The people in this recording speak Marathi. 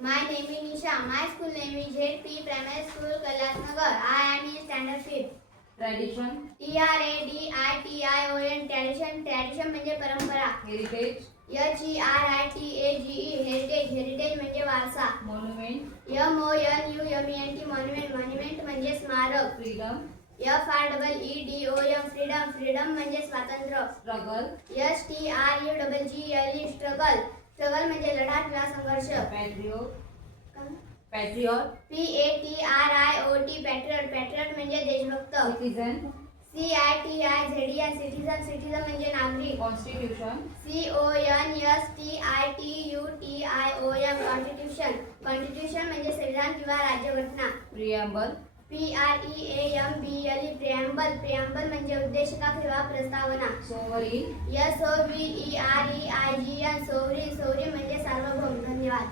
My name is Nisha. My school name is ZP Primary School, Kailasnagar. I am in standard 5th. Tradition, TRADITION tradition. Tradition म्हणजे परंपरा. heritage, HERITAGE heritage. Heritage म्हणजे वारसा. monument, MONUMENT monument. Monument म्हणजे स्मारक. freedom, FREEDOM freedom. Freedom म्हणजे स्वातंत्र्य. struggle, STRUGGLE struggle. Struggle म्हणजे लढा किंवा संघर्ष. patriot, PATRIOT patriot. Patriot म्हणजे देशभक्त. citizen, CITIZEN citizen म्हणजे नागरिक. constitution, CONSTITUTION constitution म्हणजे संविधान किंवा राज्यघटना. preamble, PREAMBLE preamble म्हणजे उद्देशिका किंवा प्रस्तावना. sovereign, SOVEREIGN sovereign म्हणजे सार्वभौम. धन्यवाद.